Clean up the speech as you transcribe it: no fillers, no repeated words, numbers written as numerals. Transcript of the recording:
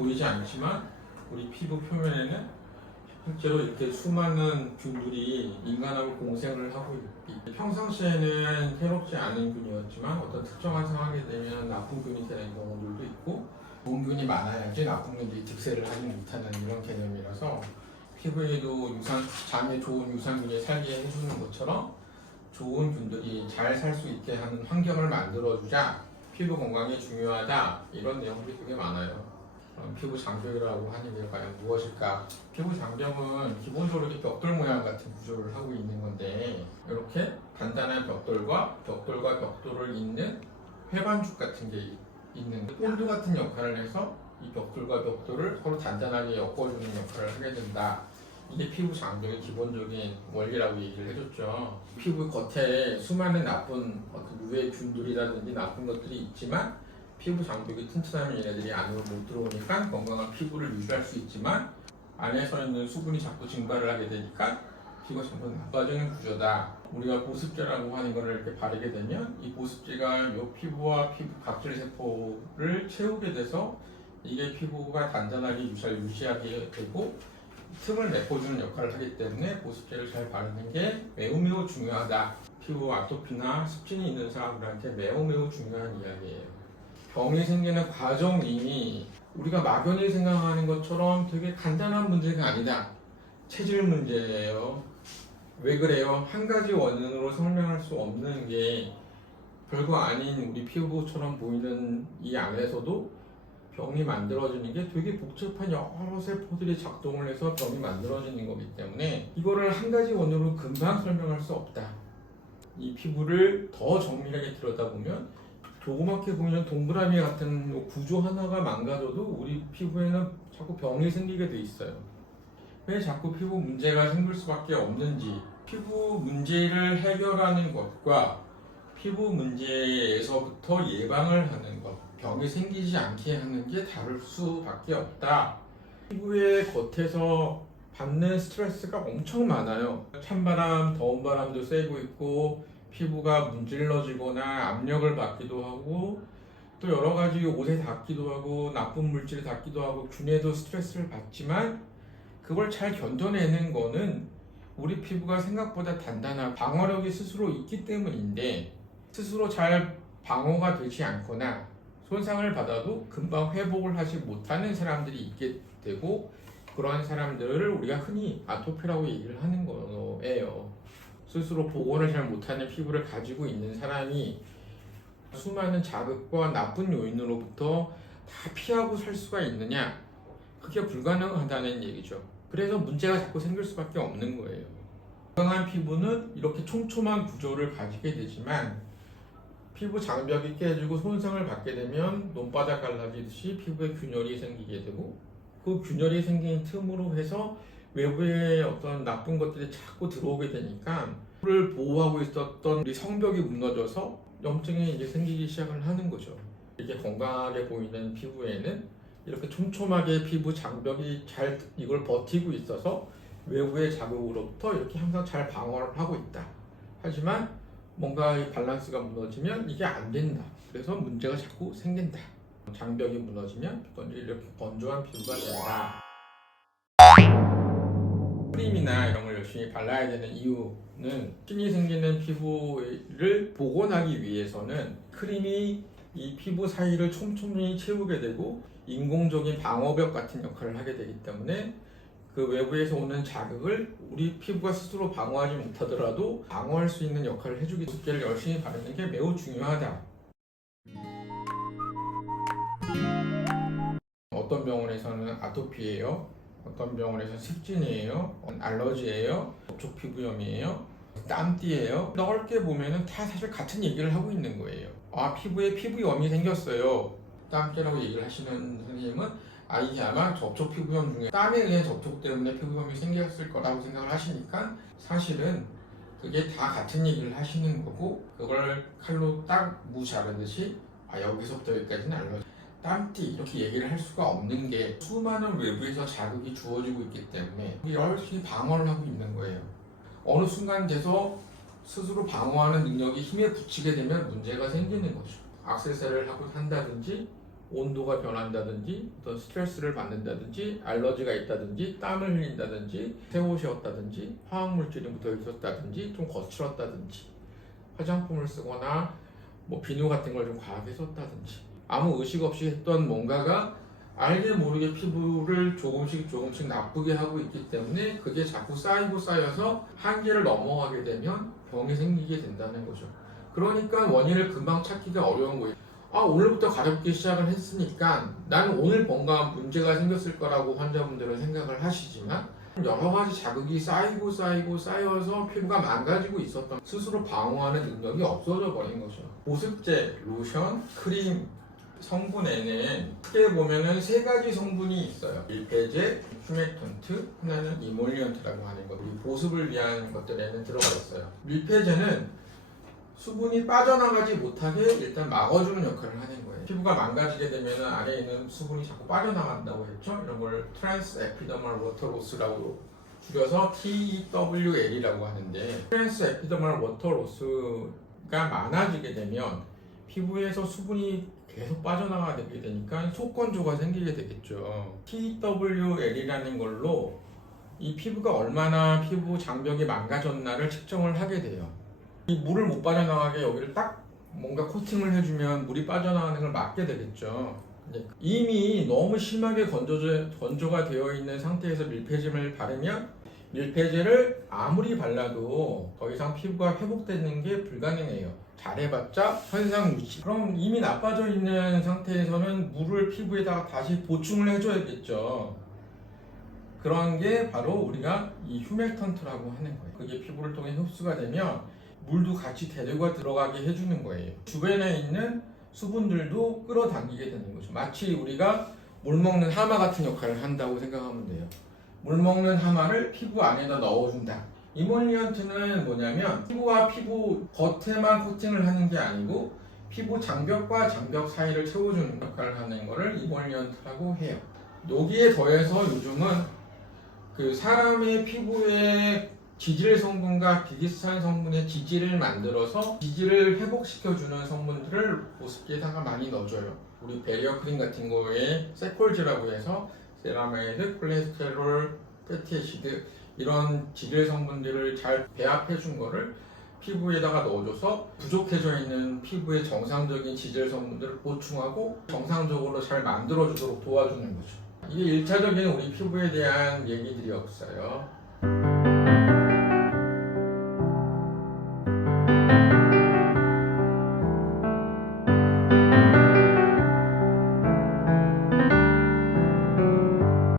보이지 않지만 우리 피부 표면에는 실제로 이렇게 수많은 균들이 인간하고 공생을 하고 있기. 평상시에는 해롭지 않은 균이었지만 어떤 특정한 상황이 되면 나쁜 균이 되는 경우들도 있고, 좋은 균이 많아야지 나쁜 균들이 득세를 하지 못하는 이런 개념이라서 피부에도 잠에 좋은 유산균이 살게 해주는 것처럼 좋은 균들이 잘 살 수 있게 하는 환경을 만들어주자 피부 건강이 중요하다, 이런 내용들이 되게 많아요. 피부 장벽이라고 하는 게 과연 무엇일까? 피부 장벽은 기본적으로 이렇게 벽돌 모양 같은 구조를 하고 있는 건데, 이렇게 단단한 벽돌과 벽돌을 잇는 회관죽 같은 게 있는 본드 같은 역할을 해서 이 벽돌과 벽돌을 서로 단단하게 엮어주는 역할을 하게 된다. 이게 피부 장벽의 기본적인 원리라고 얘기를 해줬죠. 피부 겉에 수많은 나쁜 어떤 유해 균들이라든지 나쁜 것들이 있지만 피부 장벽이 튼튼하면 얘네들이 안으로 못 들어오니까 건강한 피부를 유지할 수 있지만, 안에서 있는 수분이 자꾸 증발을 하게 되니까 피부가 점점 나빠지는 구조다. 우리가 보습제라고 하는 거를 이렇게 바르게 되면 이 보습제가 이 피부와 피부 각질 세포를 채우게 돼서 이게 피부가 단단하게 잘 유지하게 되고 틈을 메꿔주는 역할을 하기 때문에 보습제를 잘 바르는 게 매우 중요하다. 피부 아토피나 습진이 있는 사람들한테 매우 중요한 이야기예요. 병이 생기는 과정이 우리가 막연히 생각하는 것처럼 되게 간단한 문제가 아니다. 체질 문제예요. 왜 그래요? 한 가지 원인으로 설명할 수 없는 게 별거 아닌 우리 피부처럼 보이는 이 안에서도 병이 만들어지는 게 되게 복잡한 여러 세포들이 작동을 해서 병이 만들어지는 거기 때문에 이거를 한 가지 원인으로 금방 설명할 수 없다. 이 피부를 더 정밀하게 들여다보면 조그맣게 보이는 동그라미 같은 구조 하나가 망가져도 우리 피부에는 자꾸 병이 생기게 돼 있어요. 왜 자꾸 피부 문제가 생길 수밖에 없는지, 피부 문제를 해결하는 것과 피부 문제에서부터 예방을 하는 것, 병이 생기지 않게 하는 게 다를 수밖에 없다. 피부의 겉에서 받는 스트레스가 엄청 많아요. 찬바람, 더운 바람도 쐬고 있고 피부가 문질러지거나 압력을 받기도 하고 또 여러 가지 옷에 닿기도 하고 나쁜 물질에 닿기도 하고 균에도 스트레스를 받지만, 그걸 잘 견뎌내는 거는 우리 피부가 생각보다 단단한 방어력이 스스로 있기 때문인데, 스스로 잘 방어가 되지 않거나 손상을 받아도 금방 회복을 하지 못하는 사람들이 있게 되고, 그러한 사람들을 우리가 흔히 아토피라고 얘기를 하는 거예요. 스스로 복원을 잘 못하는 피부를 가지고 있는 사람이 수많은 자극과 나쁜 요인으로부터 다 피하고 살 수가 있느냐? 그게 불가능하다는 얘기죠. 그래서 문제가 자꾸 생길 수밖에 없는 거예요. 건강한 피부는 이렇게 촘촘한 구조를 가지게 되지만 피부 장벽이 깨지고 손상을 받게 되면 논바닥 갈라지듯이 피부에 균열이 생기게 되고, 그 균열이 생긴 틈으로 해서 외부의 어떤 나쁜 것들이 자꾸 들어오게 되니까 피부를 보호하고 있었던 우리 성벽이 무너져서 염증이 이제 생기기 시작을 하는 거죠. 이렇게 건강하게 보이는 피부에는 이렇게 촘촘하게 피부 장벽이 잘 이걸 버티고 있어서 외부의 자극으로부터 이렇게 항상 잘 방어를 하고 있다. 하지만 뭔가 이 밸런스가 무너지면 이게 안 된다. 그래서 문제가 자꾸 생긴다. 장벽이 무너지면 이렇게 건조한 피부가 된다. 크림이나 이런 걸 열심히 발라야 되는 이유는, 핀이 생기는 피부를 복원하기 위해서는 크림이 이 피부 사이를 촘촘히 채우게 되고 인공적인 방어벽 같은 역할을 하게 되기 때문에 그 외부에서 오는 자극을 우리 피부가 스스로 방어하지 못하더라도 방어할 수 있는 역할을 해주기, 보습제를 열심히 바르는 게 매우 중요하다. 어떤 병원에서는 아토피예요, 어떤 병원에서는 습진이에요, 알러지예요, 접촉 피부염이에요, 땀띠예요. 넓게 보면은 다 사실 같은 얘기를 하고 있는 거예요. 아, 피부에 피부염이 생겼어요. 땀띠라고 얘기를 하시는 선생님은 이게 아마 접촉 피부염 중에 땀에 의한 접촉 때문에 피부염이 생겼을 거라고 생각을 하시니까, 사실은 그게 다 같은 얘기를 하시는 거고, 그걸 칼로 딱 무 자르듯이 여기서부터 여기까지는 알러지, 땀띠 이렇게 얘기를 할 수가 없는 게 수많은 외부에서 자극이 주어지고 있기 때문에 열심히 방어를 하고 있는 거예요. 어느 순간 돼서 스스로 방어하는 능력이 힘에 붙이게 되면 문제가 생기는 거죠. 악세사리를 하고 산다든지 온도가 변한다든지 어떤 스트레스를 받는다든지 알러지가 있다든지 땀을 흘린다든지 새옷이었다든지 화학물질이 묻어 있었다든지 좀 거칠었다든지 화장품을 쓰거나 뭐 비누 같은 걸 좀 과하게 썼다든지 아무 의식 없이 했던 뭔가가 알게 모르게 피부를 조금씩 나쁘게 하고 있기 때문에 그게 자꾸 쌓여서 한계를 넘어가게 되면 병이 생기게 된다는 거죠. 그러니까 원인을 금방 찾기가 어려운 거예요. 오늘부터 가볍게 시작을 했으니까 나는 오늘 뭔가 문제가 생겼을 거라고 환자분들은 생각을 하시지만 여러 가지 자극이 쌓여서 피부가 망가지고 있었던 스스로 방어하는 능력이 없어져 버린 거죠. 보습제, 로션, 크림 성분에는 크게 보면은 세 가지 성분이 있어요. 밀폐제, 휴맥턴트, 하나는 이몰리언트라고 하는 것. 우리 보습을 위한 것들에는 들어가 있어요. 밀폐제는 수분이 빠져나가지 못하게 일단 막아주는 역할을 하는 거예요. 피부가 망가지게 되면 아래에 있는 수분이 자꾸 빠져나간다고 했죠. 이런 걸 트랜스 에피더멀 워터 로스라고 줄여서 TEWL이라고 하는데 트랜스 에피더멀 워터 로스가 많아지게 되면 피부에서 수분이 계속 빠져나가게 되니까 속건조가 생기게 되겠죠. TWL이라는 걸로 이 피부가 얼마나 피부 장벽이 망가졌나를 측정을 하게 돼요. 이 물을 못 빠져나가게 여기를 딱 뭔가 코팅을 해주면 물이 빠져나가는 걸 막게 되겠죠. 이미 너무 심하게 건조가 되어 있는 상태에서 밀폐제를 바르면 밀폐제를 아무리 발라도 더 이상 피부가 회복되는 게 불가능해요. 잘해봤자 현상 유지. 그럼 이미 나빠져 있는 상태에서는 물을 피부에다가 다시 보충을 해줘야겠죠. 그런 게 바로 우리가 이 휴맥턴트라고 하는 거예요. 그게 피부를 통해 흡수가 되면 물도 같이 데려가 들어가게 해주는 거예요. 주변에 있는 수분들도 끌어당기게 되는 거죠. 마치 우리가 물 먹는 하마 같은 역할을 한다고 생각하면 돼요. 물 먹는 하마를 피부 안에다 넣어준다. 이몰리언트는 뭐냐면 피부와 피부 겉에만 코팅을 하는 게 아니고 피부 장벽과 장벽 사이를 채워주는 역할을 하는 거를 이몰리언트라고 해요. 여기에 더해서 요즘은 그 사람의 피부에 지질 성분과 비슷한 성분의 지질을 만들어서 지질을 회복시켜주는 성분들을 보습제에다가 많이 넣어줘요. 우리 베리어 크림 같은 거에 세콜즈라고 해서 세라마이드, 콜레스테롤, 패티애시드 이런 지질 성분들을 잘 배합해 준 거를 피부에다가 넣어줘서 부족해져 있는 피부의 정상적인 지질 성분들을 보충하고 정상적으로 잘 만들어주도록 도와주는 거죠. 이게 1차적인 우리 피부에 대한 얘기들이었어요.